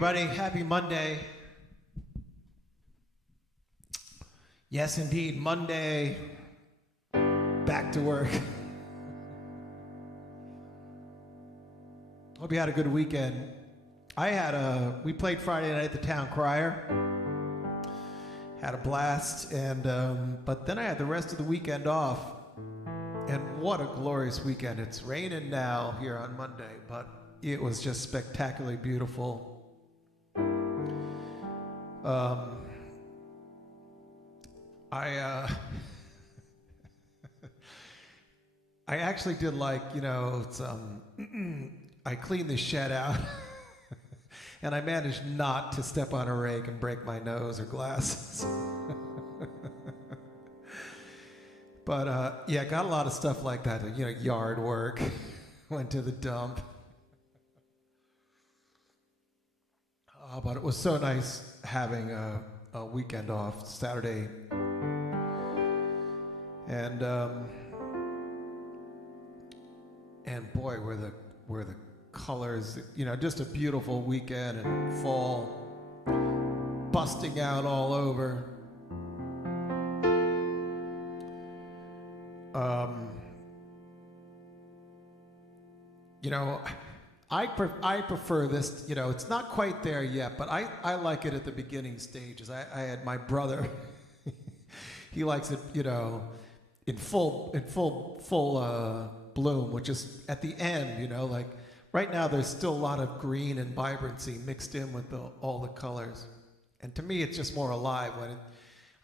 everybody. Happy Monday. Yes, indeed, Monday. Back to work. Hope you had a good weekend. We played Friday night at the Town Crier. Had a blast, and but then I had the rest of the weekend off. And what a glorious weekend. It's raining now here on Monday, but it was just spectacularly beautiful. I actually did I cleaned the shed out and I managed not to step on a rake and break my nose or glasses. But yeah, got a lot of stuff like that, yard work, went to the dump. But it was so nice having a weekend off, Saturday. And boy, were the colors, just a beautiful weekend, and fall busting out all over. I prefer this, it's not quite there yet, but I like it at the beginning stages. I had my brother, he likes it, in full bloom, which is at the end, like right now there's still a lot of green and vibrancy mixed in with all the colors. And to me, it's just more alive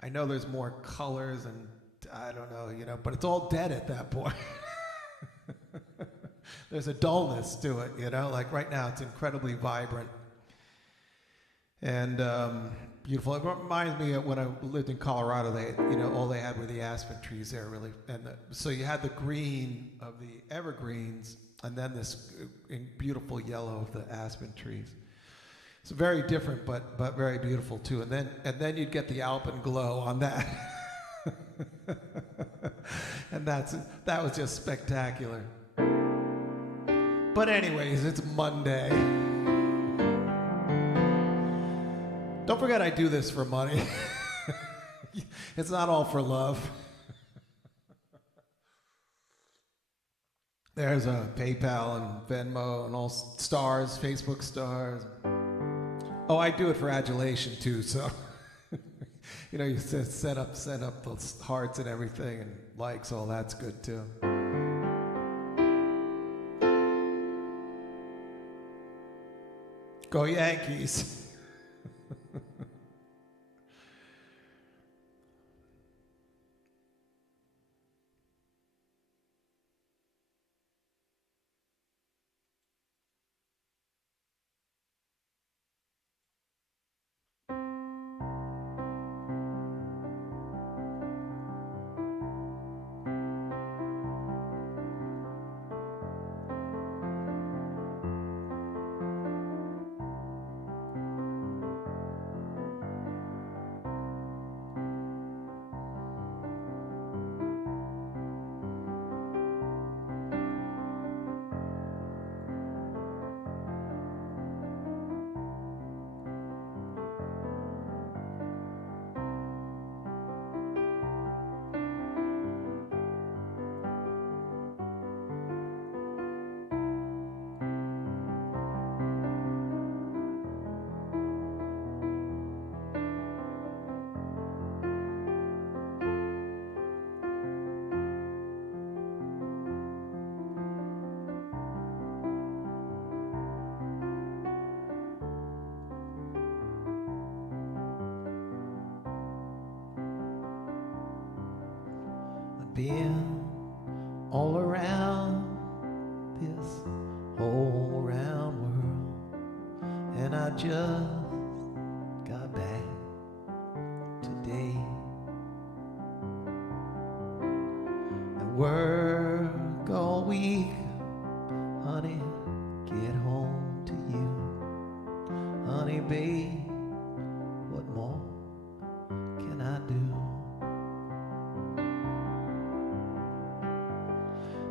I know there's more colors and I don't know, but it's all dead at that point. There's a dullness to it, like right now it's incredibly vibrant and beautiful. It reminds me of when I lived in Colorado. All they had were the aspen trees there, really, and so you had the green of the evergreens, and then this beautiful yellow of the aspen trees. It's very different, but very beautiful too. And then you'd get the alpenglow on that, and that was just spectacular. But anyways, it's Monday. Don't forget I do this for money. It's not all for love. There's a PayPal and Venmo and all stars, Facebook stars. Oh, I do it for adulation too, so you set up those hearts and everything and likes, all that's good too. Go Yankees. Been all around this whole round world, and I just got back today. I work all week, honey, get home to you. Honey, babe, what more can I do?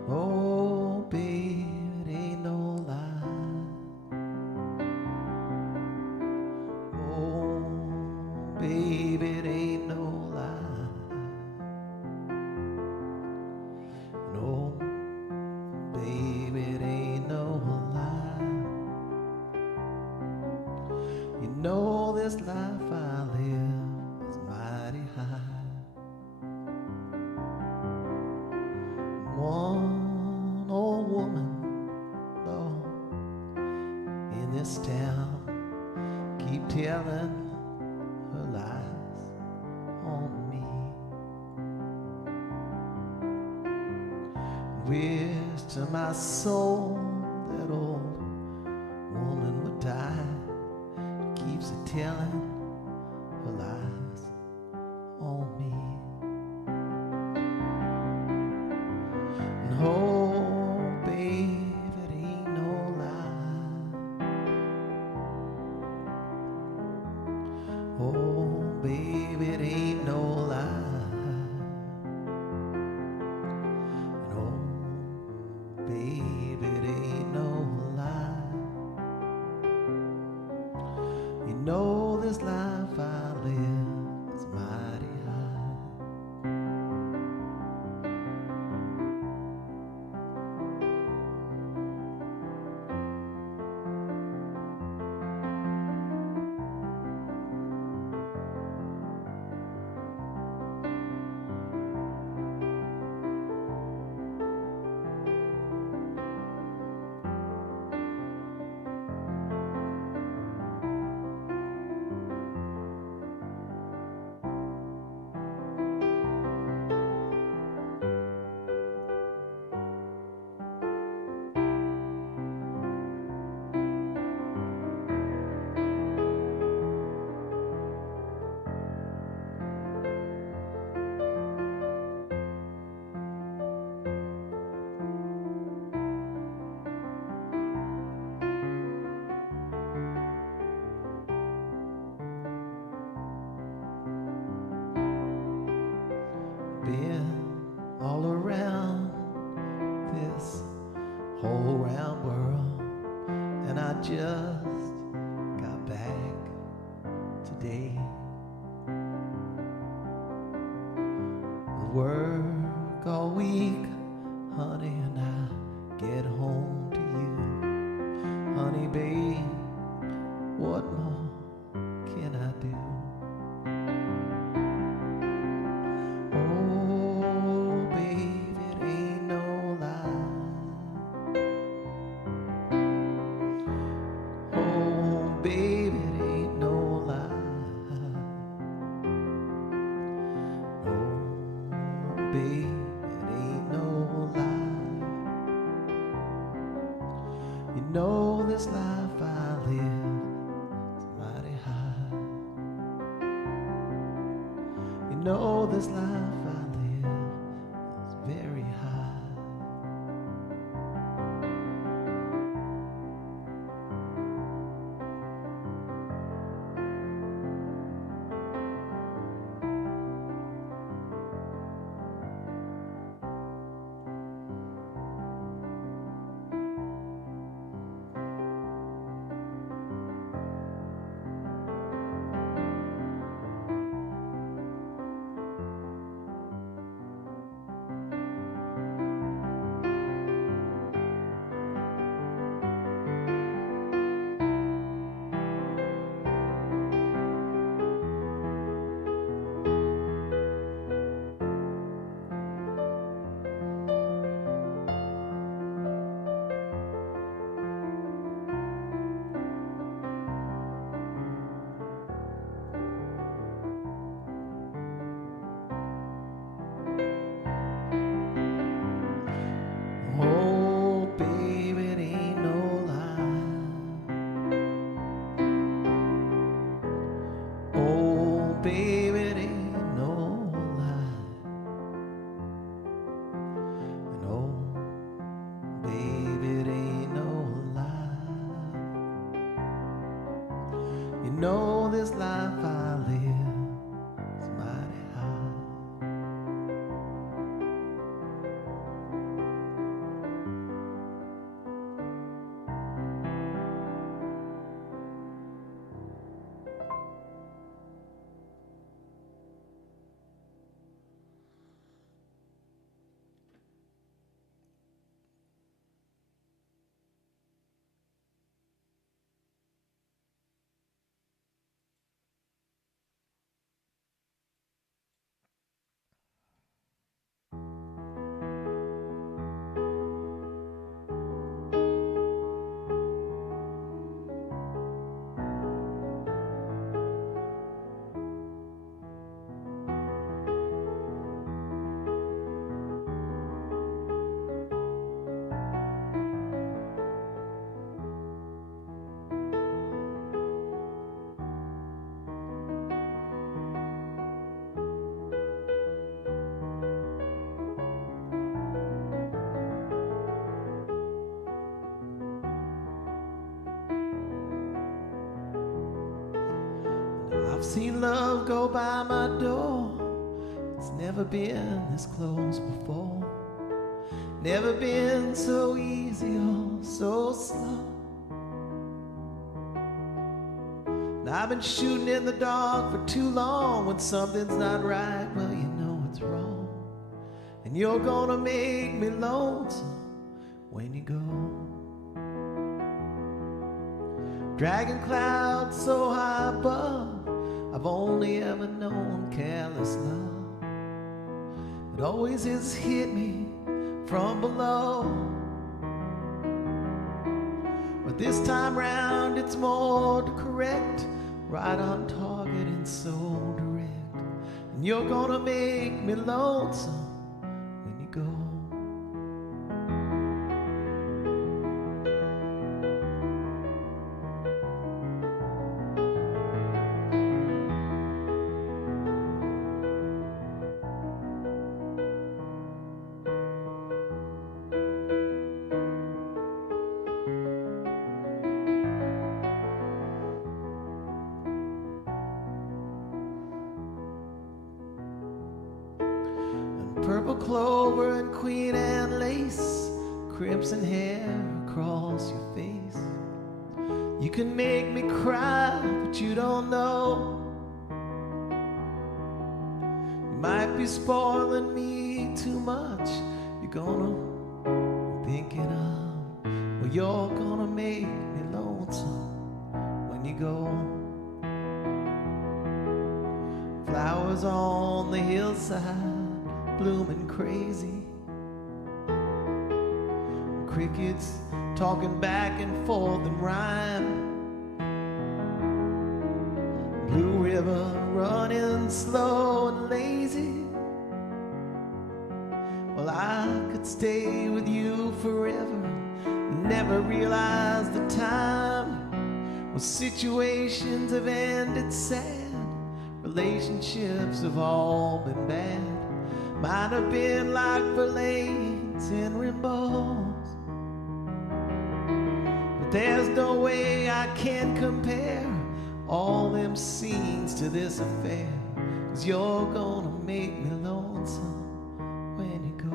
Oh, babe, it ain't no lie. One old woman, though, in this town, keep telling her lies on me. Wish to my soul that old woman would die. Keeps a telling her lies on me. And oh, babe, it ain't no lie. Oh, babe, it ain't no lie. And oh, babe, it ain't no lie. You know this life I live is mighty high. Been all around this whole round world, and I just got back today. Work all week, honey, and I get home to you. Honey, babe, what more can I do? Baby, it ain't no lie. Oh, baby, it ain't no lie. You know this life I live is I've seen love go by my door. It's never been this close before. Never been so easy or so slow. And I've been shooting in the dark for too long. When something's not right, well, you know it's wrong. And you're gonna make me lonesome when you go. Dragging clouds so high above, I've only ever known careless love. It always has hit me from below. But this time round it's more to correct, right on target and so direct. And you're gonna make me lonesome when you go. Purple clover and Queen Anne lace, crimson hair across your face. You can make me cry, but you don't know. You might be spoiling me too much. You're gonna be thinking of, well, you're gonna make me lonesome when you go. Flowers on the hillside blooming crazy, crickets talking back and forth in rhyme, Blue River running slow and lazy. Well, I could stay with you forever, never realize the time. Well, situations have ended sad, relationships have all been bad. Might have been like Verlaine's in Rimbaud's, but there's no way I can compare all them scenes to this affair. 'Cause you're gonna make me lonesome when you go.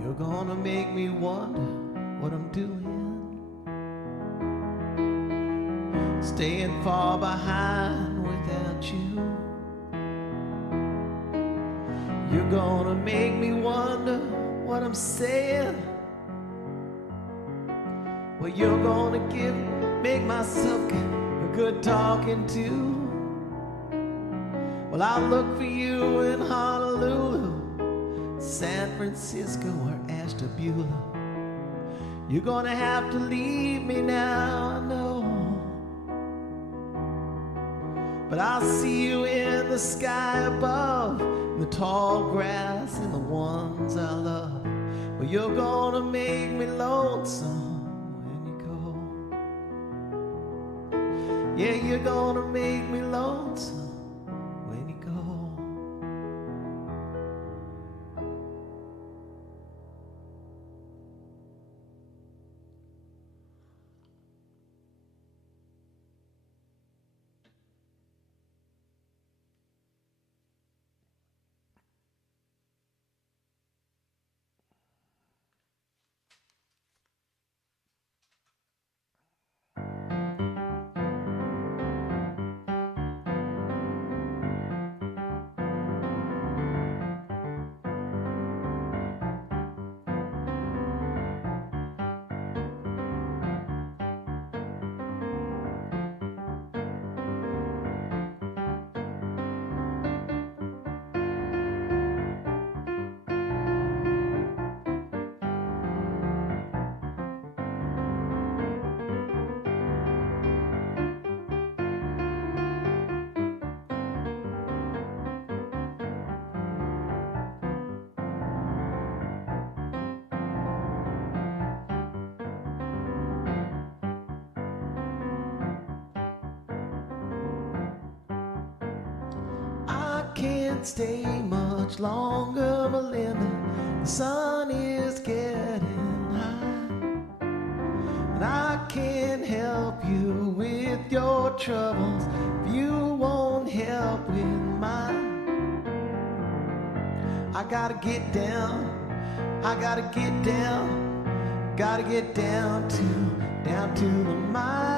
You're gonna make me wonder what I'm doing, staying far behind without you. You're gonna make me wonder what I'm saying. Well, you're gonna make myself a good talking to. Well, I'll look for you in Honolulu, San Francisco or Ashtabula. You're gonna have to leave me now, I know. But I'll see you in the sky above, in the tall grass and the ones I love. Well, you're gonna make me lonesome when you go. Yeah, you're gonna make me lonesome when you go. can't stay much longer, Melinda. The sun is getting high, and I can't help you with your troubles if you won't help with mine. I gotta get down, I gotta get down, gotta get down to the mine.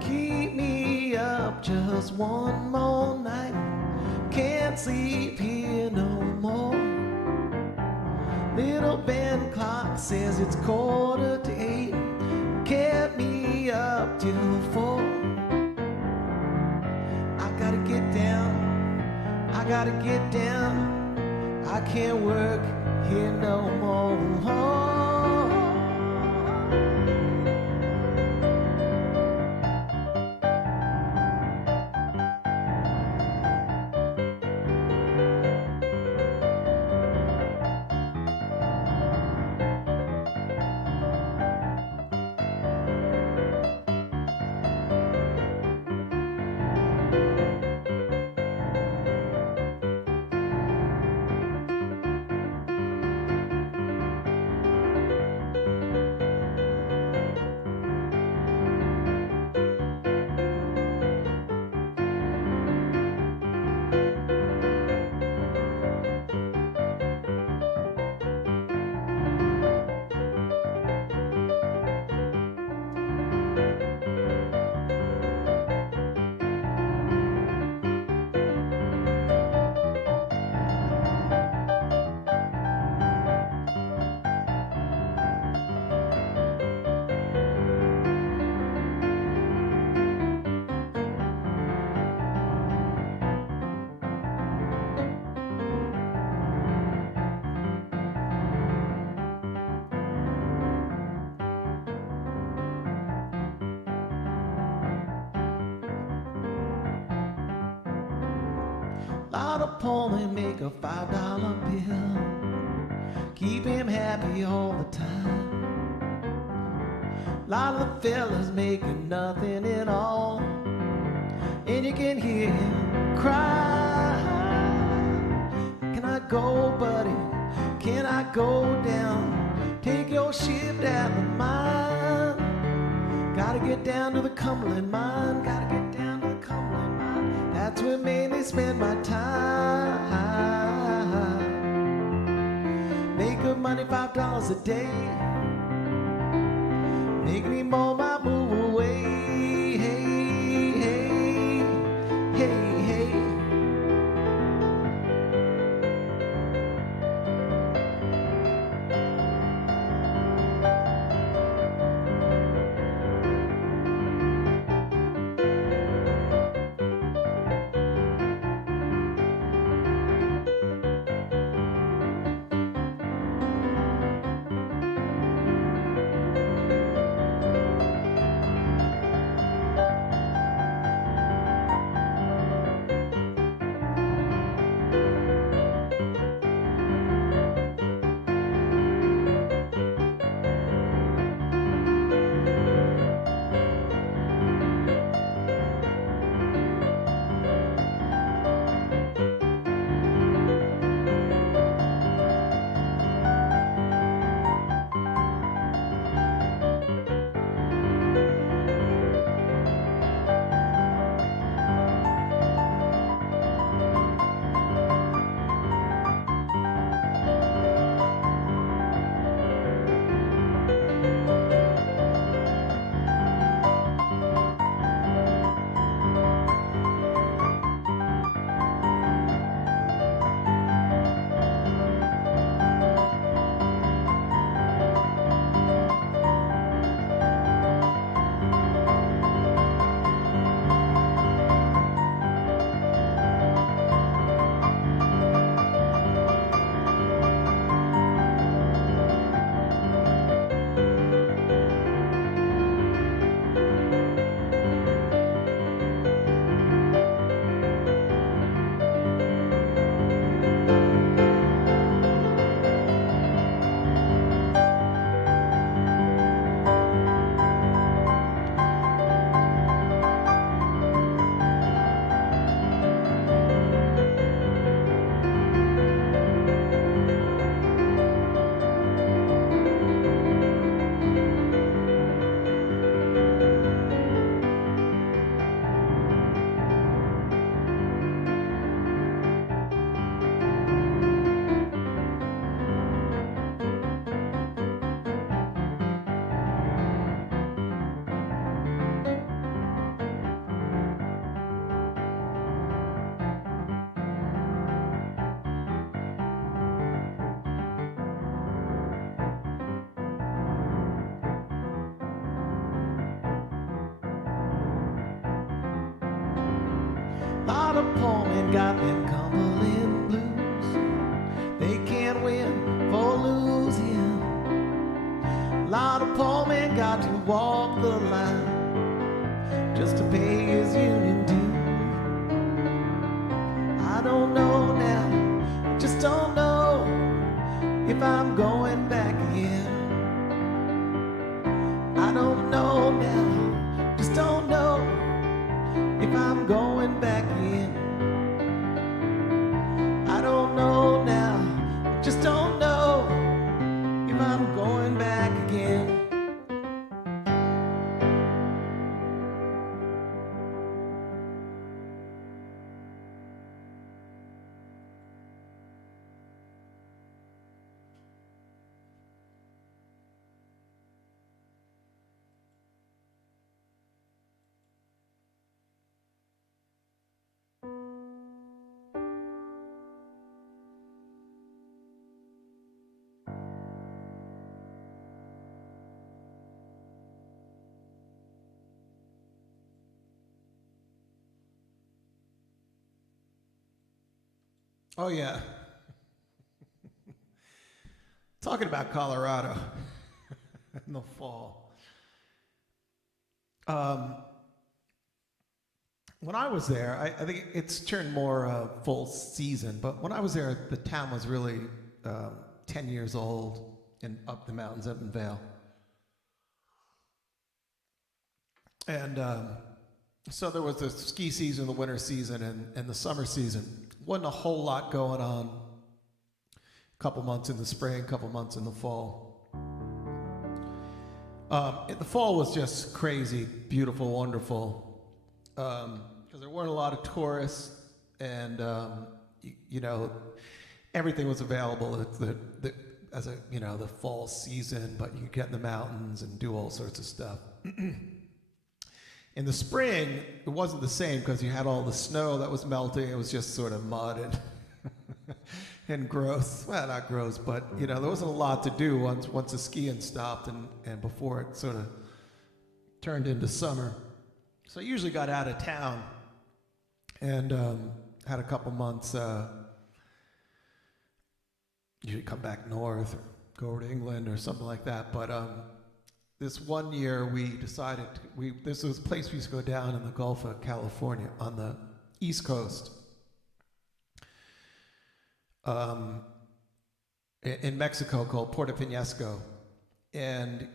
Keep me up just one more night. Can't sleep here no more. Little band clock says it's 7:45. Kept me up till 4. I gotta get down, I gotta get down. I can't work here no more. Lot of Pullman make a $5 bill. Keep him happy all the time. Lot of the fellas making nothing at all, and you can hear him cry. Can I go, buddy? Can I go down? Take your shift at the mine. Gotta get down to the Cumberland mine. Gotta get down to the Cumberland mine. That's where mainly spend my time. Make good money, $5 a day. Make me more, my move away. Hey, hey, hey, hey. of poor men got them Cumberland Blues. They can't win for losing. A lot of poor men got to walk the line just to pay his union due. I don't know now, I just don't know if I'm going back again. I don't know now, just don't know if I'm going back in. I don't know now, I just don't know if I'm going back again. Oh, yeah. Talking about Colorado in the fall. When I was there, I think it's turned more full season, but when I was there, the town was really 10 years old and up the mountains up in Vail. And so there was the ski season, the winter season, and the summer season. Wasn't a whole lot going on. A couple months in the spring, a couple months in the fall. The fall was just crazy, beautiful, wonderful, because there weren't a lot of tourists, and you know, everything was available at as a the fall season. But you could get in the mountains and do all sorts of stuff. In the spring, it wasn't the same because you had all the snow that was melting. It was just sort of mud and and gross. Well, not gross, but there wasn't a lot to do once the skiing stopped and before it sort of turned into summer. So I usually got out of town and had a couple months. Usually come back north or go over to England or something like that. But this one year, we decided this was a place we used to go down in the Gulf of California on the East Coast, in Mexico, called Puerto Penasco, and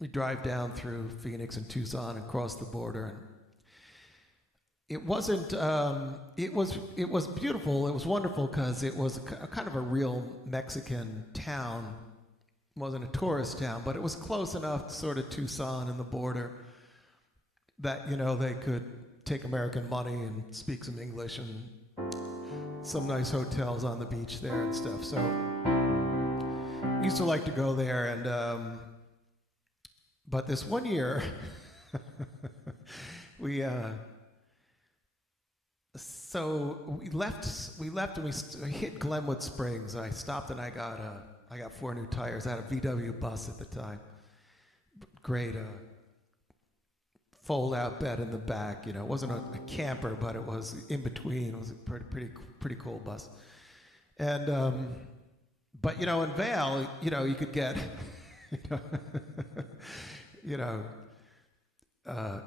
we drive down through Phoenix and Tucson and cross the border. And it wasn't. It was beautiful. It was wonderful because it was kind of a real Mexican town. It wasn't a tourist town, but it was close enough to sort of Tucson and the border that, they could take American money and speak some English, and some nice hotels on the beach there and stuff. So I used to like to go there, and but this one year, we left and we hit Glenwood Springs. I stopped and I got 4 new tires. I had a VW bus at the time. Great fold-out bed in the back. It wasn't a camper, but it was in between. It was a pretty cool bus. And but in Vail, you could get,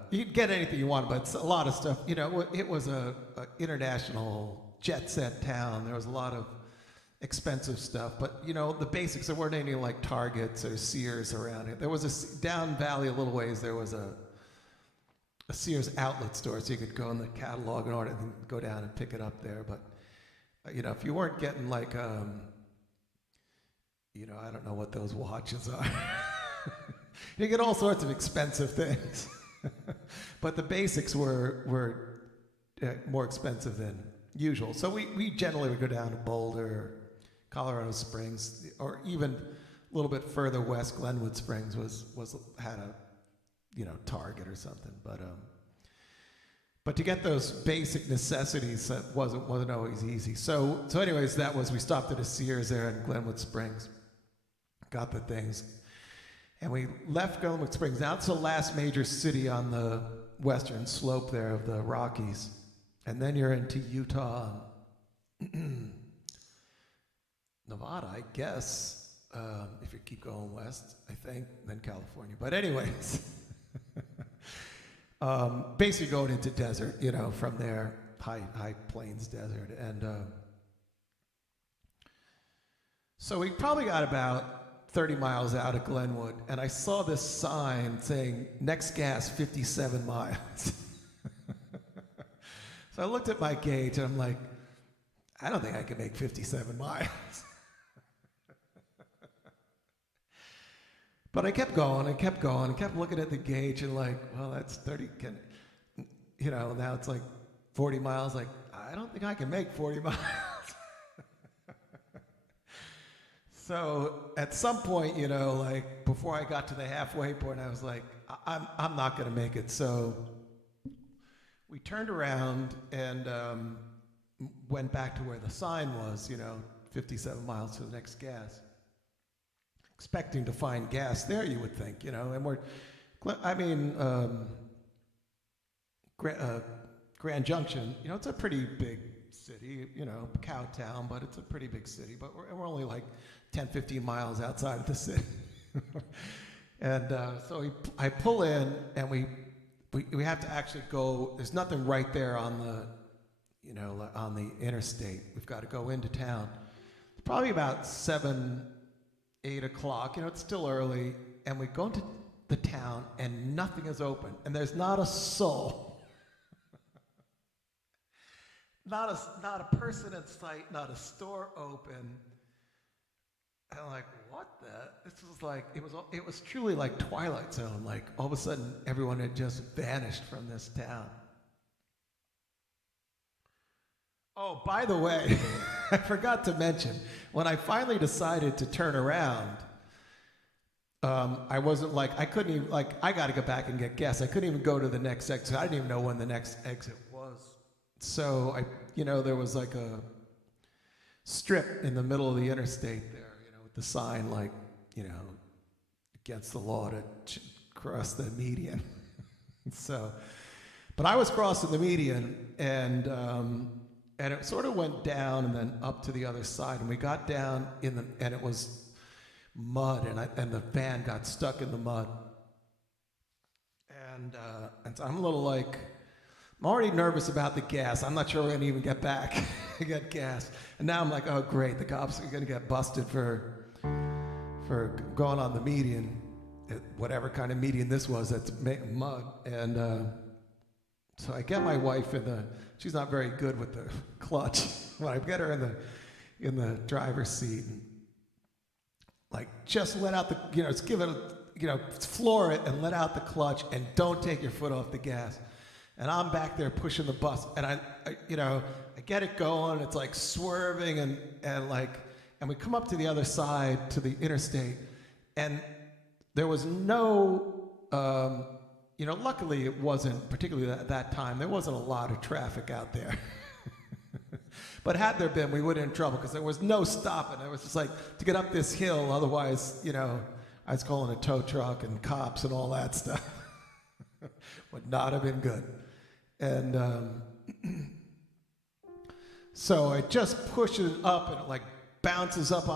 you'd get anything you wanted, but it's a lot of stuff. It was a international jet set town. There was a lot of expensive stuff, but the basics. There weren't any like Targets or Sears around it. There was down valley a little ways. There was a Sears outlet store, so you could go in the catalog and order and go down and pick it up there. But if you weren't getting like I don't know what those watches are. You get all sorts of expensive things, but the basics were more expensive than usual. So we generally would go down to Boulder, Colorado Springs, or even a little bit further west, Glenwood Springs had a Target or something. But to get those basic necessities, that wasn't always easy. So anyways, we stopped at a Sears there in Glenwood Springs, got the things, and we left Glenwood Springs. Now it's the last major city on the western slope there of the Rockies. and then you're into Utah, Nevada, I guess, if you keep going west, I think, then California. But anyways, basically going into desert, from there, high plains desert. And so we probably got about 30 miles out of Glenwood, and I saw this sign saying, next gas, 57 miles. So I looked at my gauge, and I'm like, I don't think I can make 57 miles. But I kept going and kept going and kept looking at the gauge and like, well, that's 30, now it's like 40 miles. Like, I don't think I can make 40 miles. So at some point, like before I got to the halfway point, I was like, I'm not going to make it. So we turned around and went back to where the sign was, 57 miles to the next gas. Expecting to find gas there, you would think, and Grand Junction, it's a pretty big city, cow town, but it's a pretty big city, but we're only like 10, 15 miles outside of the city. And so I pull in, and we have to actually go, there's nothing right there on on the interstate. We've got to go into town. Probably about 8 o'clock, it's still early, and we go into the town, and nothing is open, and there's not a soul. Not a person in sight, not a store open. And I'm like, what the? This was like, it was truly like Twilight Zone. Like, all of a sudden, everyone had just vanished from this town. Oh, by the way, I forgot to mention, when I finally decided to turn around, I wasn't like, I couldn't even, like, I got to go back and get gas. I couldn't even go to the next exit. I didn't even know when the next exit was. So there was like a strip in the middle of the interstate there, with the sign like, against the law to cross the median. So, but I was crossing the median, and it sort of went down and then up to the other side, and we got down and it was mud, and the van got stuck in the mud, and so I'm a little like, I'm already nervous about the gas. I'm not sure we're gonna even get back to get gas, and now I'm like, oh great, the cops are gonna get busted for going on the median, whatever kind of median this was. That's mud, and so I get my wife she's not very good with the clutch. When I get her in the driver's seat, and like, just let out the, just give it floor it and let out the clutch, and don't take your foot off the gas. And I'm back there pushing the bus, and I get it going. It's like swerving, and we come up to the other side, to the interstate, and there was no, luckily it wasn't, particularly at that time, there wasn't a lot of traffic out there. But had there been, we would have been in trouble, because there was no stopping. It was just like, to get up this hill, otherwise, I was calling a tow truck and cops and all that stuff. Would not have been good. And so I just push it up, and it like bounces up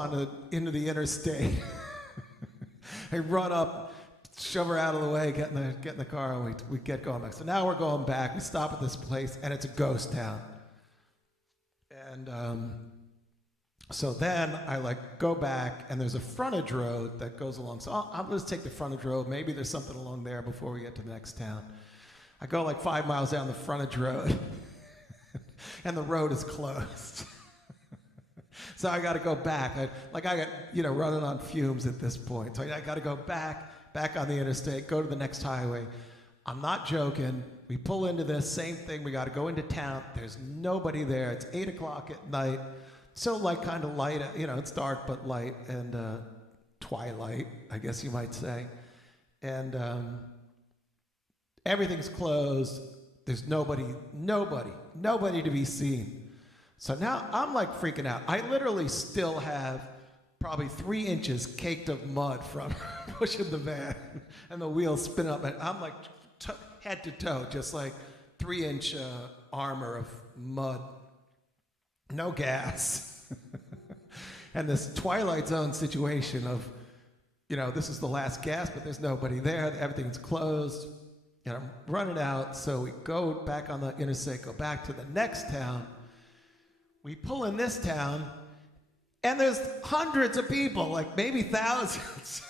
into the interstate. I run up, shove her out of the way, get in the car, and we get going back. So now we're going back. We stop at this place, and it's a ghost town. And so then I like go back, and there's a frontage road that goes along. So I'll just take the frontage road. Maybe there's something along there before we get to the next town. I go like 5 miles down the frontage road, and the road is closed. So I got to go back. I got, running on fumes at this point. So I got to go back on the interstate, go to the next highway. I'm not joking. We pull into this same thing. We got to go into town. There's nobody there. It's 8 o'clock at night. So like kind of light, it's dark but light, and twilight, I guess you might say. And everything's closed. There's nobody to be seen. So now I'm like freaking out. I literally still have probably 3 inches caked of mud from pushing the van and the wheels spinning up. And I'm like head to toe, just like 3-inch armor of mud, no gas, and this Twilight Zone situation of, this is the last gas, but there's nobody there, everything's closed, and I'm running out, so we go back on the interstate, go back to the next town. We pull in this town, and there's hundreds of people, like maybe thousands.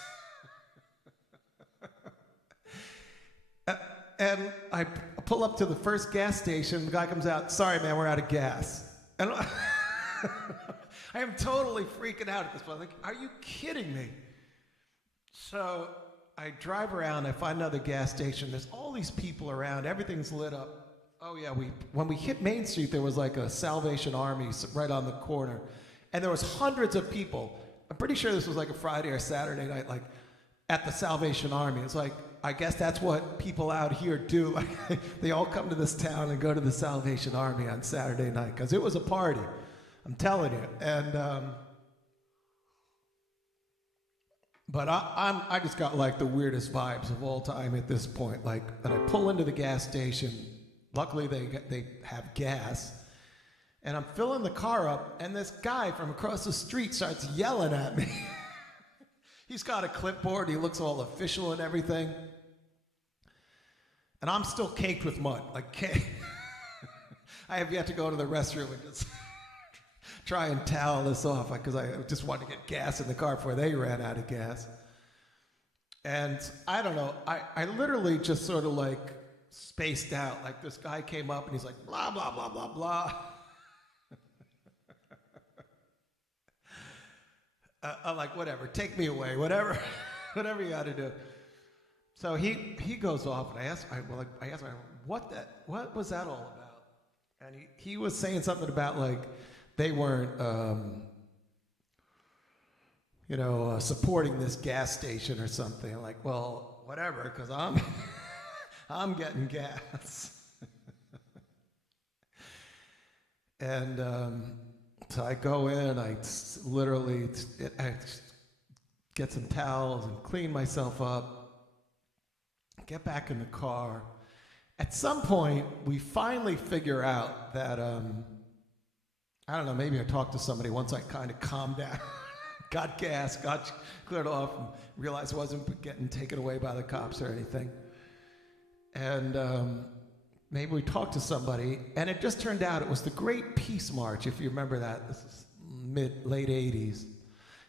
And I pull up to the first gas station. The guy comes out, sorry, man, we're out of gas. And I am totally freaking out at this point. Like, are you kidding me? So I drive around. I find another gas station. There's all these people around. Everything's lit up. Oh, yeah, when we hit Main Street, there was like a Salvation Army right on the corner. And there was hundreds of people. I'm pretty sure this was like a Friday or Saturday night, like at the Salvation Army. It's like, I guess that's what people out here do. They all come to this town and go to the Salvation Army on Saturday night because it was a party. I'm telling you. And but I just got like the weirdest vibes of all time at this point. Like, and I pull into the gas station. Luckily, they have gas. And I'm filling the car up, and this guy from across the street starts yelling at me. He's got a clipboard. He looks all official and everything. And I'm still caked with mud. Like, I have yet to go to the restroom and just try and towel this off because I just wanted to get gas in the car before they ran out of gas. And I don't know. I literally just sort of like spaced out. Like, this guy came up and he's like, blah, blah, blah, blah, blah. I'm like, whatever, take me away, whatever you got to do. So he goes off, and I asked him, what was that all about? And he was saying something about like they weren't, supporting this gas station or something. I'm like, well, whatever, because I'm getting gas. And so I go in, I literally get some towels and clean myself up, get back in the car. At some point, we finally figure out that, I don't know, maybe I talked to somebody once I kind of calmed down, got gas, got cleared off, and realized I wasn't getting taken away by the cops or anything. And maybe we talked to somebody, and it just turned out it was the Great Peace March, if you remember that. This is late 80s.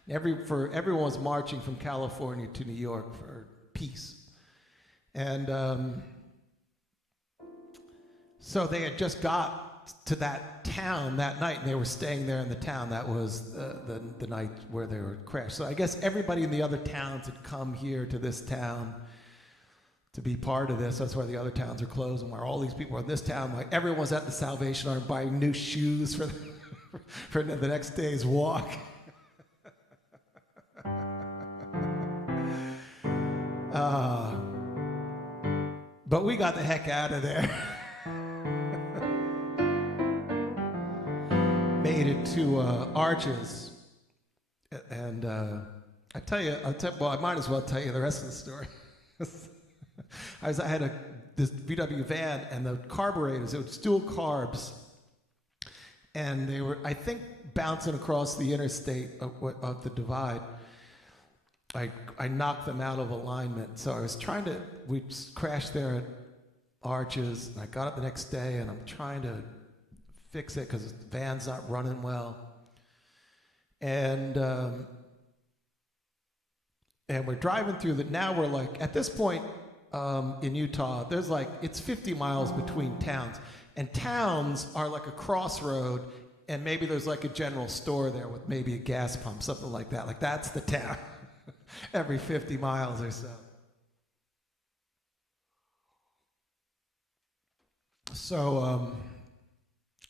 Everyone was marching from California to New York for peace. And so they had just got to that town that night, and they were staying there in the town. That was the night where they were crashed. So I guess everybody in the other towns had come here to this town to be part of this. That's why the other towns are closed, and where all these people are in this town, like everyone was at the Salvation Army buying new shoes for the next day's walk. But we got the heck out of there. Made it to Arches, and I might as well tell you the rest of the story. I had this VW van, and the carburetors, it was dual carbs, and they were, I think, bouncing across the interstate of the divide. I knocked them out of alignment, so we crashed there at Arches, and I got up the next day, and I'm trying to fix it because the van's not running well. And we're driving through now we're like, at this point, in Utah, there's like, it's 50 miles between towns, and towns are like a crossroad, and maybe there's like a general store there with maybe a gas pump, something like that. Like, that's the town every 50 miles or so. So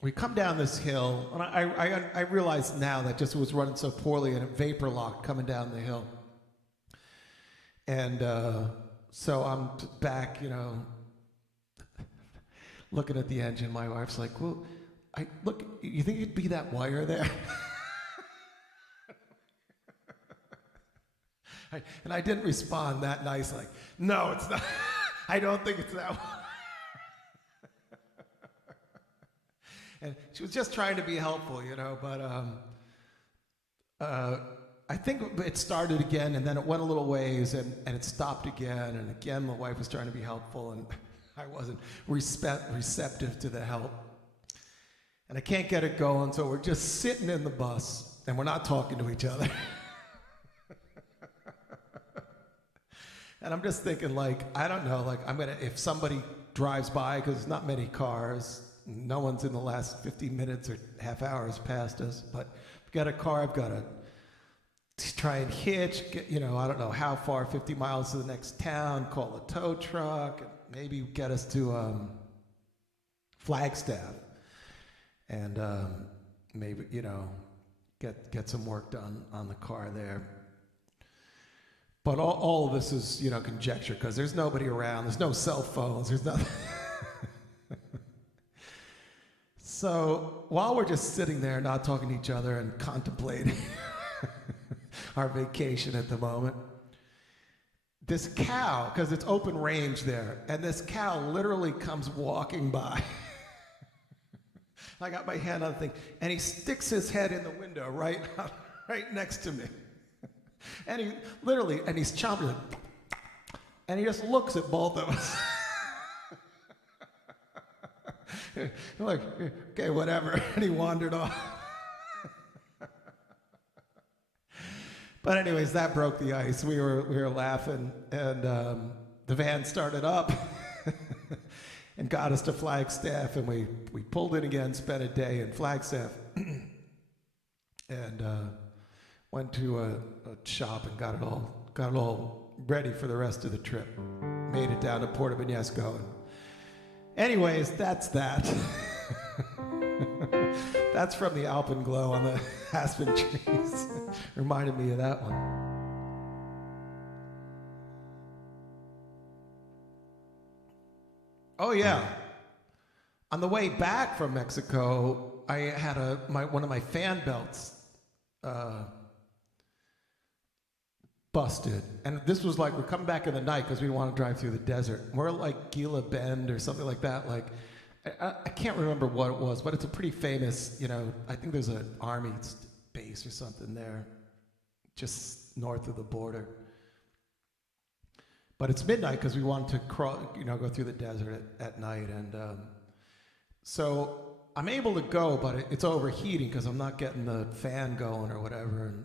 we come down this hill, and I realize now that just was running so poorly, and it vapor locked coming down the hill. And so I'm back, looking at the engine. My wife's like, well, look, you think it'd be that wire there? And I didn't respond that nice, like, no, it's not. I don't think it's that wire. And she was just trying to be helpful, but I think it started again, and then it went a little ways, and it stopped again, and again the wife was trying to be helpful, and I wasn't receptive to the help. And I can't get it going, so we're just sitting in the bus, and we're not talking to each other. And I'm just thinking, I don't know, if somebody drives by, because there's not many cars, no one's in the last 50 minutes or half hours past us, but I've got a car, I've got to try and hitch, I don't know how far, 50 miles to the next town, call a tow truck, and maybe get us to Flagstaff, and maybe, get some work done on the car there. But all of this is, conjecture, because there's nobody around, there's no cell phones, there's nothing. So while we're just sitting there not talking to each other and contemplating our vacation at the moment, this cow, because it's open range there, and this cow literally comes walking by. I got my hand on the thing, and he sticks his head in the window right next to me. And he literally, and he's chomping, and he just looks at both of us. I'm like, okay, whatever. And he wandered off. But anyways, that broke the ice. We were laughing, and the van started up and got us to Flagstaff, and we pulled in again, spent a day in Flagstaff, and went to a shop and got it all ready for the rest of the trip. Made it down to Puerto Viñesco. Anyways, that's that. That's from the Alpenglow on the aspen trees. Reminded me of that one. Oh yeah. On the way back from Mexico, I had one of my fan belts busted. And this was we're coming back in the night because we want to drive through the desert. We're Gila Bend or something like that. I can't remember what it was, but it's a pretty famous, I think there's an army base or something there, just north of the border. But it's midnight because we wanted to go through the desert at night. And so I'm able to go, but it's overheating because I'm not getting the fan going or whatever. And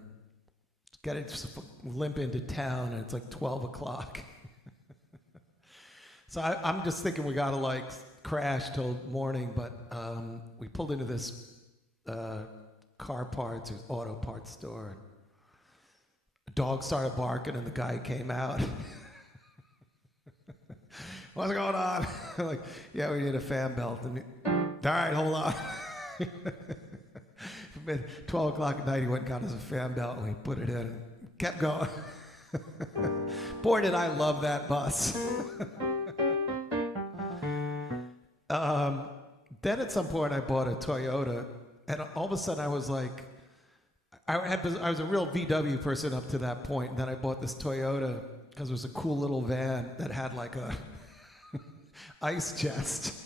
just limp into town, and it's 12 o'clock. So I'm just thinking we got to crash till morning, but we pulled into this car parts or auto parts store. A dog started barking, and the guy came out. What's going on? I'm yeah, we need a fan belt. And all right, hold on. 12 o'clock at night, he went and got us a fan belt, and we put it in and kept going. Boy, did I love that bus. Then at some point, I bought a Toyota, and all of a sudden, I was I was a real VW person up to that point, and then I bought this Toyota because it was a cool little van that had a ice chest.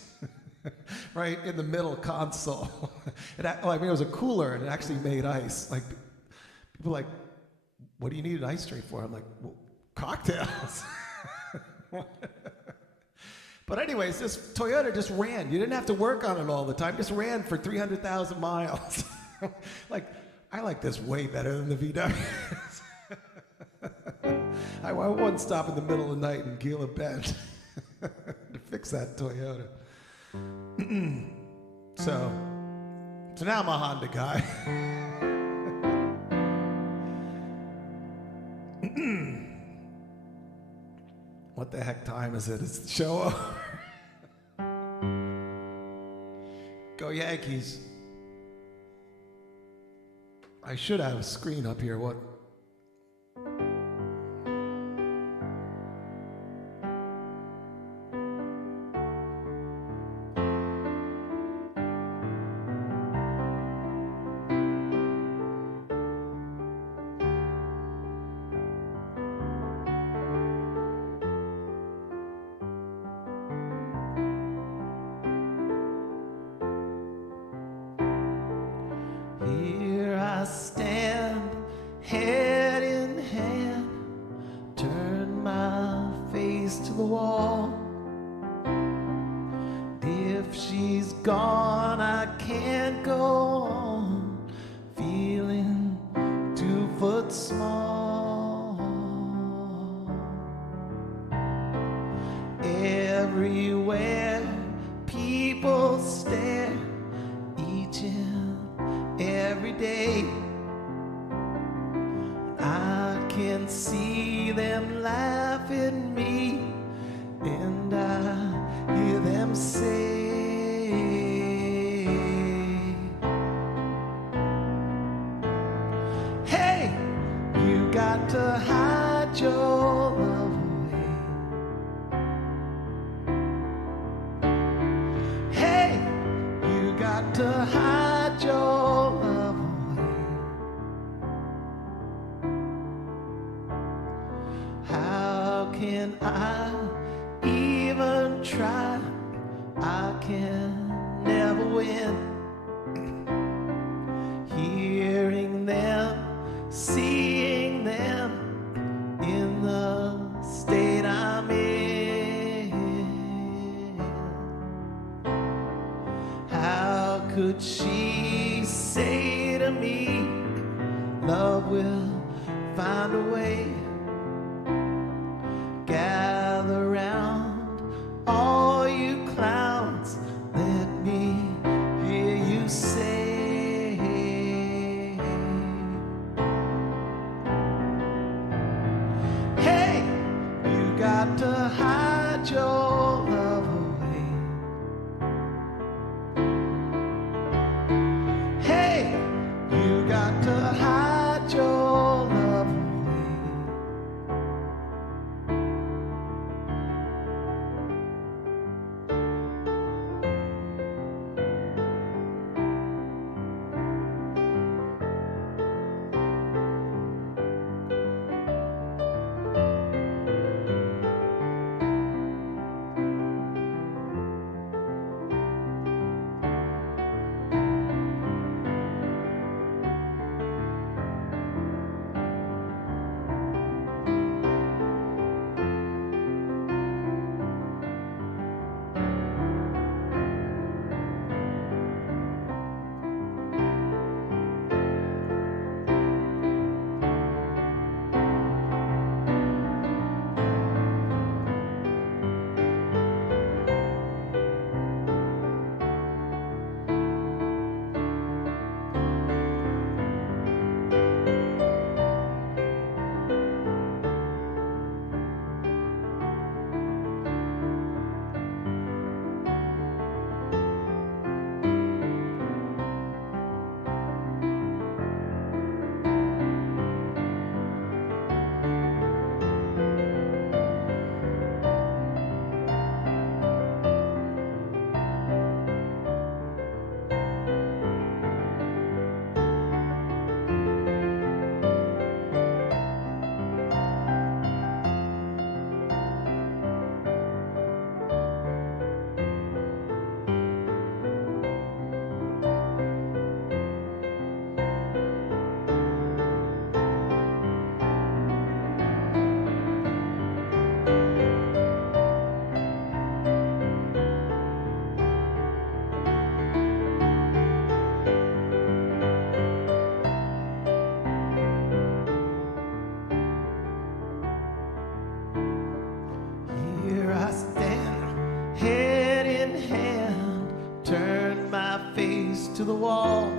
Right in the middle console. It was a cooler, and it actually made ice. People what do you need an ice drink for? I'm well, cocktails. But anyways, this Toyota just ran. You didn't have to work on it all the time. Just ran for 300,000 miles. I like this way better than the VW. I wouldn't stop in the middle of the night in Gila Bend to fix that Toyota. So now I'm a Honda guy. What the heck time is it? Is the show over? Go Yankees. I should have a screen up here. What? foot small. Everywhere people stare, each and every day. I can see them laugh at me, and I hear them say, hey, you got to hide your love away. Hey, you got to hide your love away. How can I even try? I can never win. Hearing them, seeing them in the state I'm in. How could she say to me, love will find a way? Gather round, all you clowns, let me hear you say, hey, you got to hide your love away. Hey, you got to hide your love away. To the wall.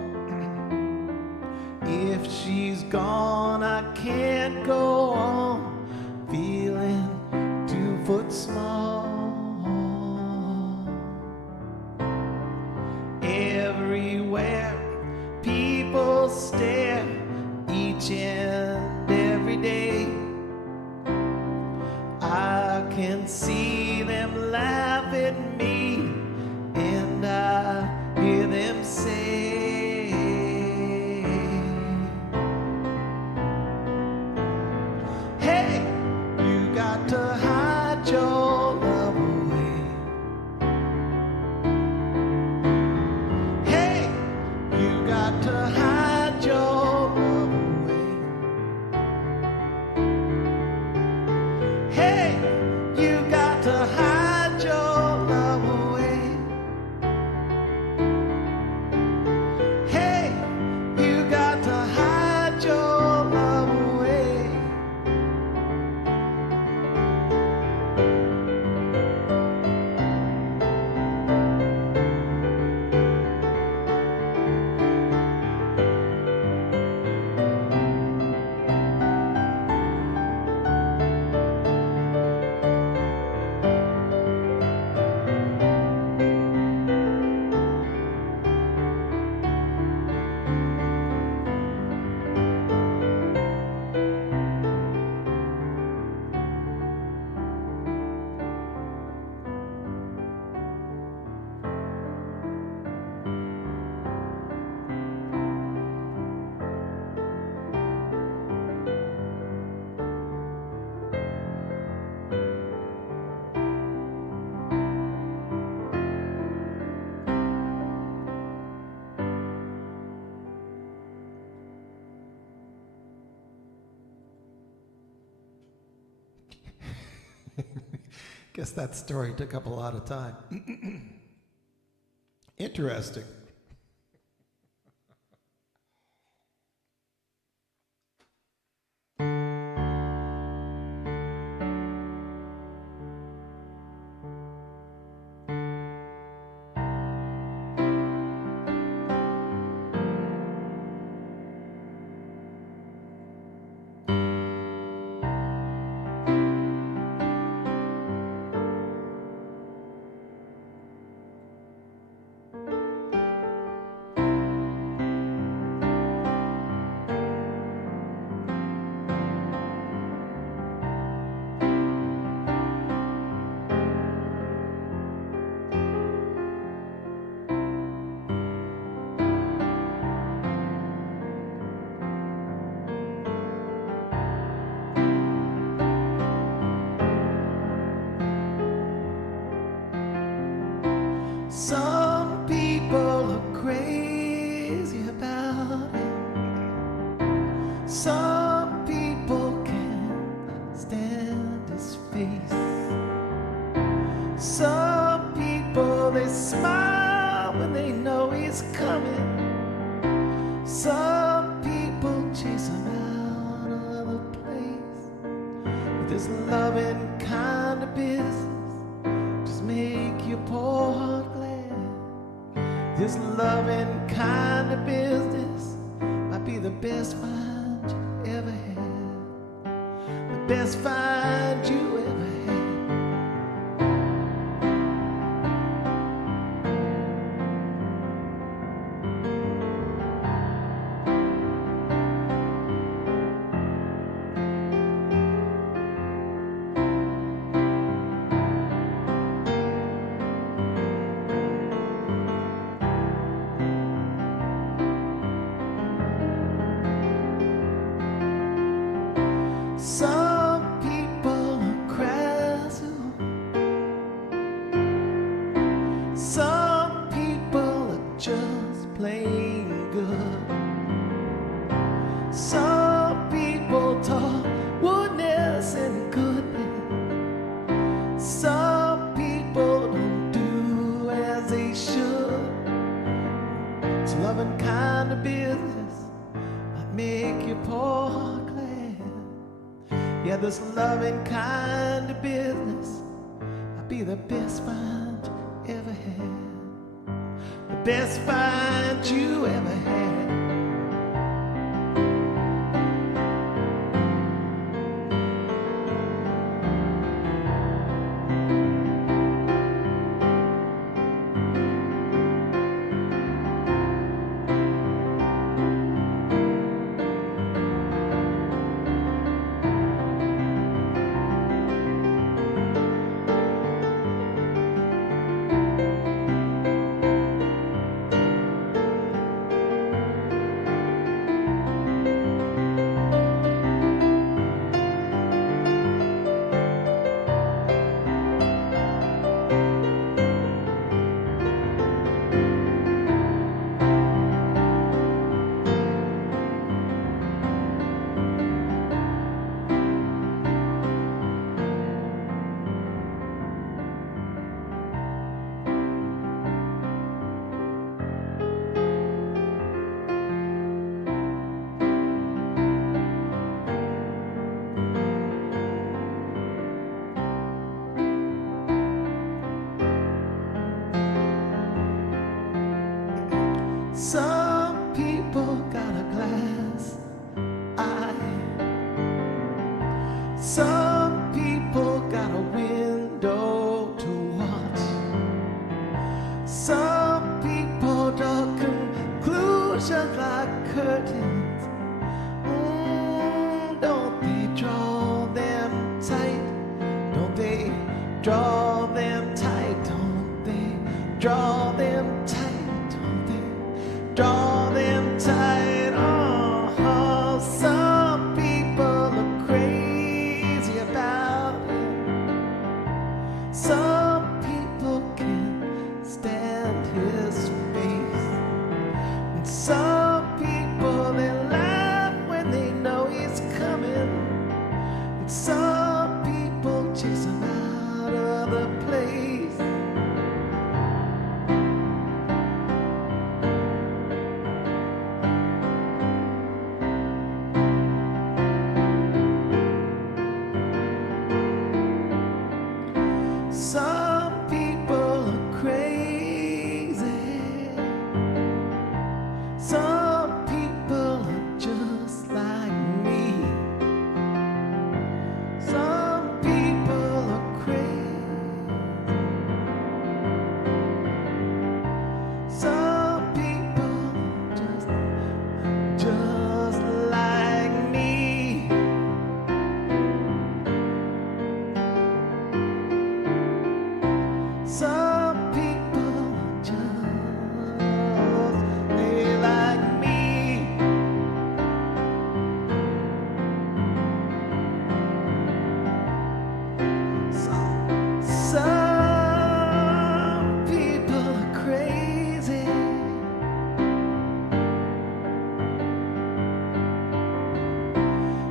If she's gone, I can't go on feeling 2 foot small. Everywhere people stare, each and every day. I can see them laugh at me, and I hear them say, hey, you got to hide your love away. Hey, you got to hide your love away. Guess that story took up a lot of time. Interesting. Some people are crazy about it. Some people can't stand his face. Some people, they smile when they know he's coming. Some people chase him out of the place. With this loving kind of business, just make your poor heart glad. This loving kind of business might be the best find you ever had. The best find you ever had. Some people are crazy. Some people are just plain good. Some people talk goodness and goodness. Some people don't do as they should. It's loving kind of business might make you poor heart glad. Yeah, this loving kind of business might be the best find you ever had. The best find you ever had.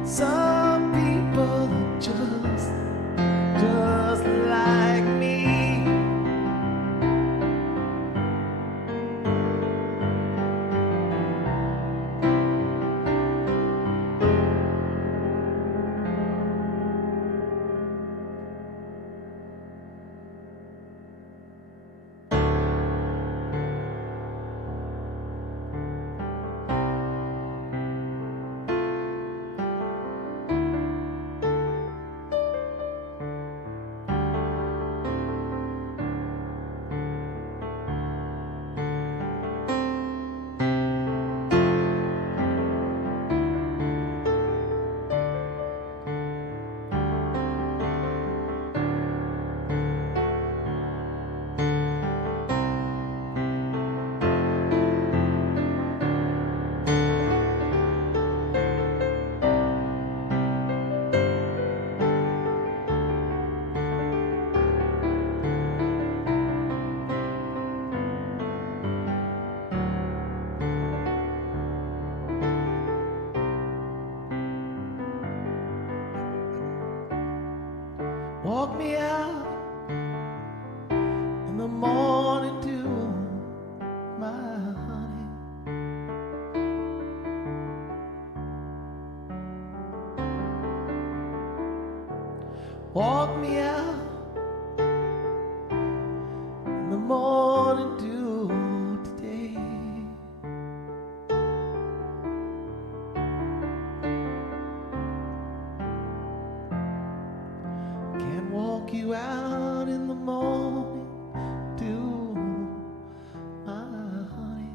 Some people are just like me. Walk me out in the morning dew, my honey. Walk me out in the morning dew today. Can't walk you out in the morning dew, my honey.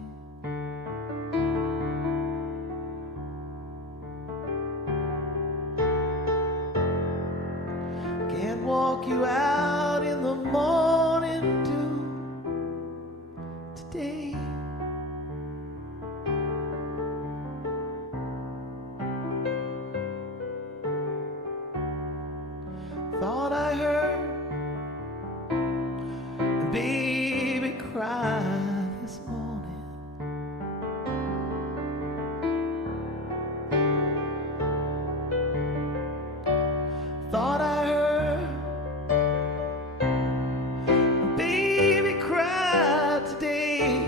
Can't walk you out in the morning dew today. Thought I heard a baby cry this morning. Thought I heard a baby cry today.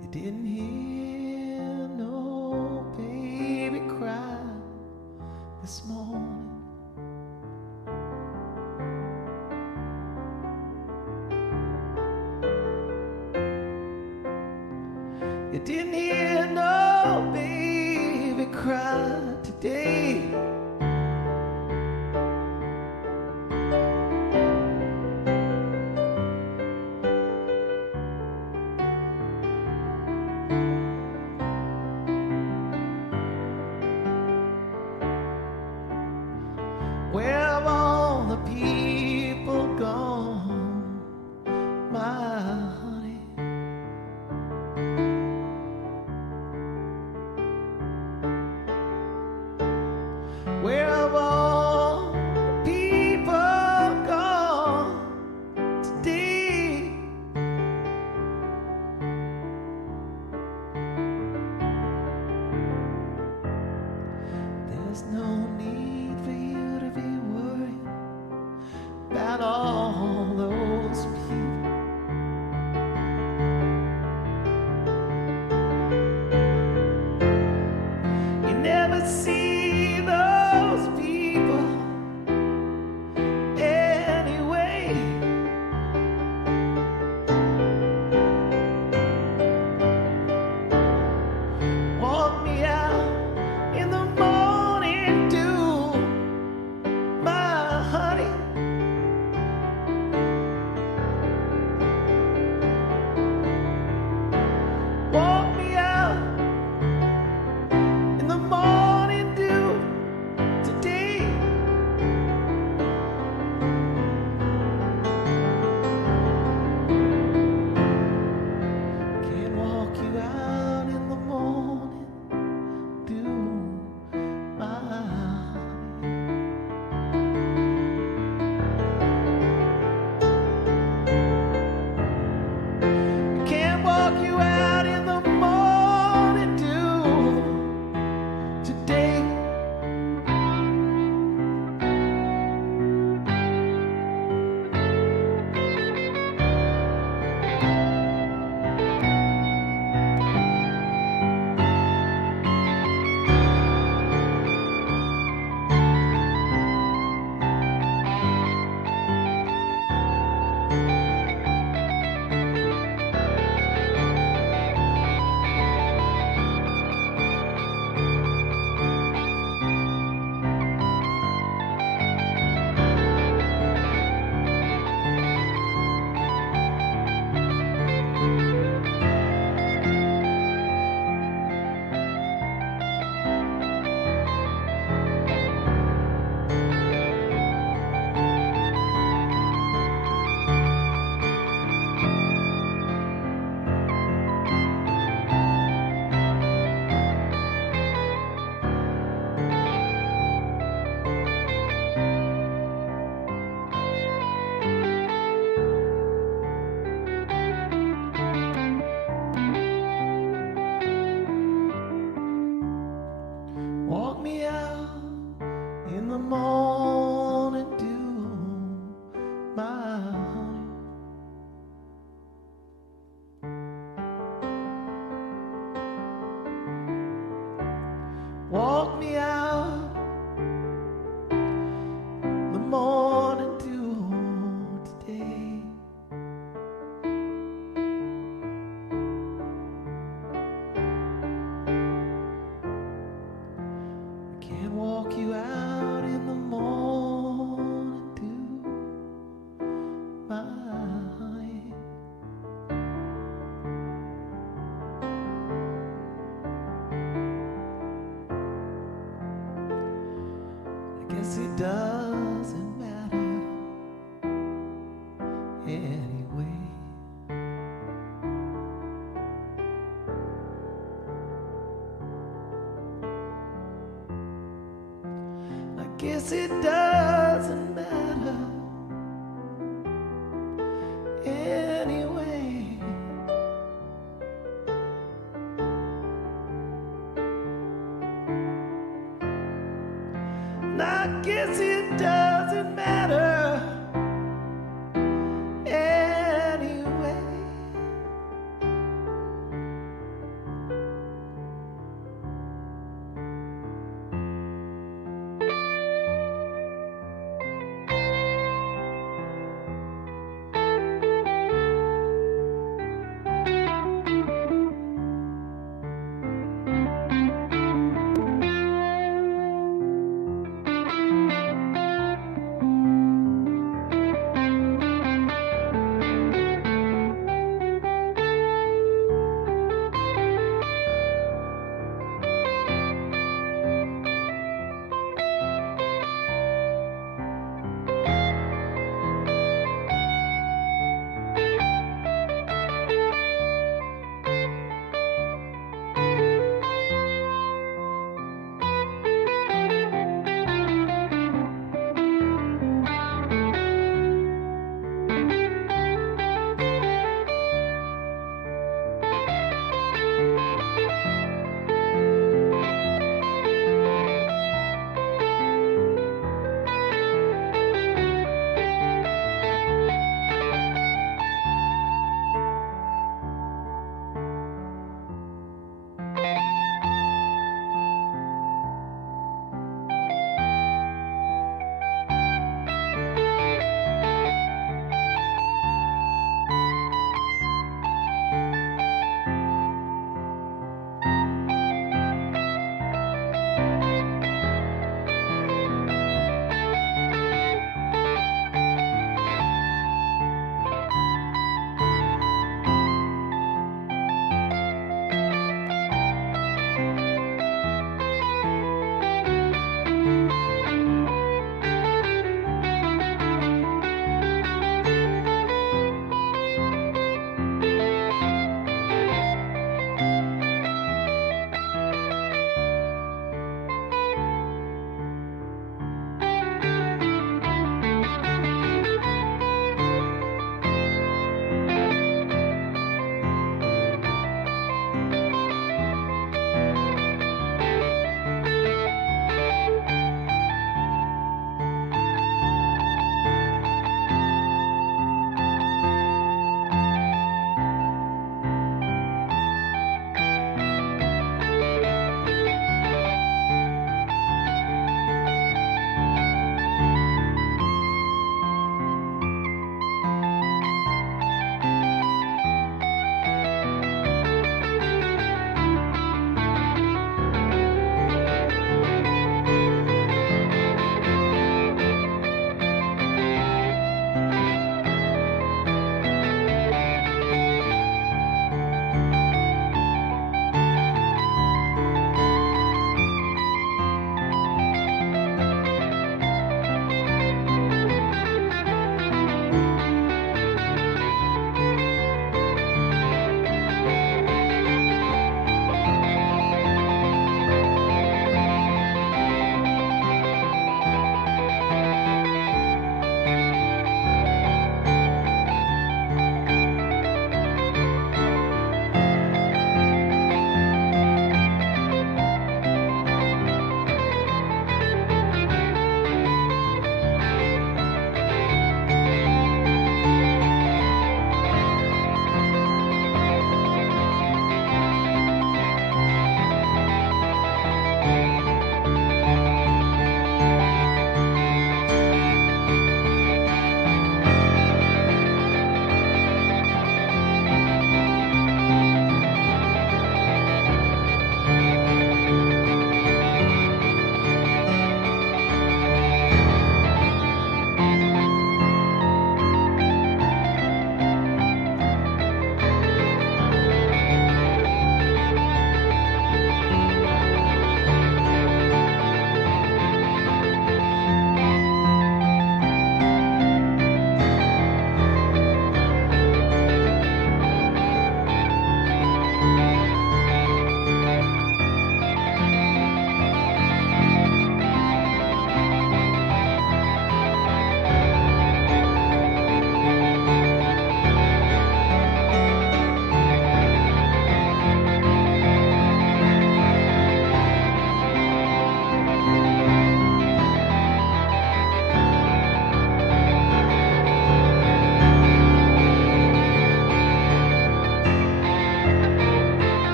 You didn't hear no baby cry this morning. You didn't hear no baby cry today. Where have all the people gone, my honey? guess it doesn't matter anyway. I guess it doesn't matter anyway. I guess it doesn't matter anyway.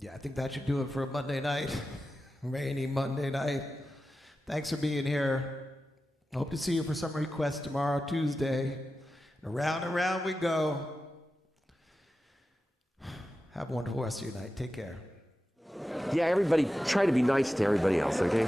Yeah, I think that should do it for a Monday night. Rainy Monday night. Thanks for being here. Hope to see you for some requests tomorrow, Tuesday. Around and around we go. Have a wonderful rest of your night. Take care. Yeah, everybody, try to be nice to everybody else, okay?